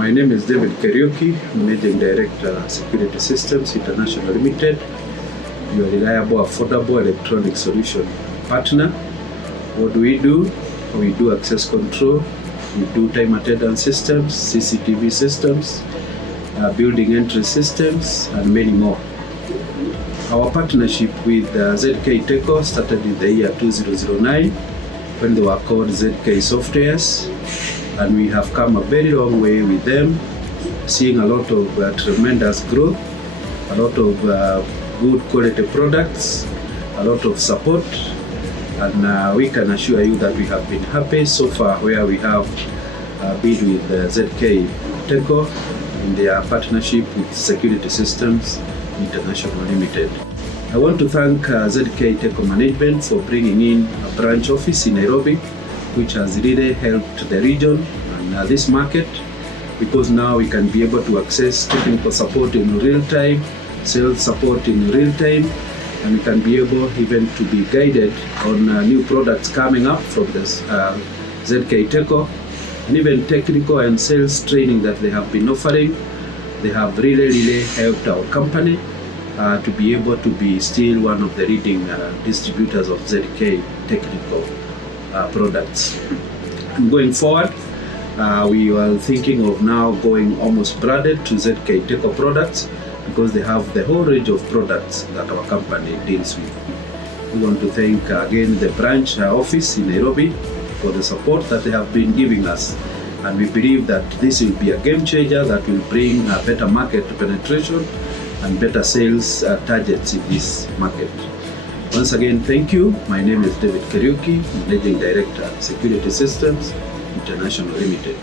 My name is David Kariuki, Managing Director, Security Systems International Limited, your reliable, affordable electronic solution partner. What do? We do access control, we do time attendance systems, CCTV systems, building entry systems, and many more. Our partnership with ZKTeco started in the year 2009 when they were called ZK Softwares, and we have come a very long way with them, seeing a lot of tremendous growth, a lot of good quality products, a lot of support, and we can assure you that we have been happy so far where we have been with ZKTeco in their partnership with Security Systems International Limited. I want to thank ZKTeco management for bringing in a branch office in Nairobi, which has really helped the region and this market, because now we can be able to access technical support in real time, sales support in real time, and we can be able even to be guided on new products coming up from this ZKTeco, and even technical and sales training that they have been offering. They have really helped our company to be able to be still one of the leading distributors of ZK technical products. And going forward, we are thinking of now going almost branded to ZKTeco products, because they have the whole range of products that our company deals with. We want to thank again the branch office in Nairobi for the support that they have been giving us, and we believe that this will be a game changer that will bring a better market penetration and better sales targets in this market. Once again, thank you. My name is David Kariuki, Managing Director, Security Systems International Limited.